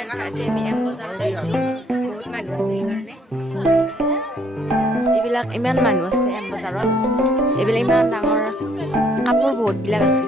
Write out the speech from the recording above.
friends আজি আমি M বজাৰত আহিছোঁ বহুত মানুহ আছে সেইকাৰণে এইবিলাক ইমান মানুহ আছে এম বজাৰত এইবিলাক ইমান ডাঙৰ কাপোৰ বহুতবিলাক আছে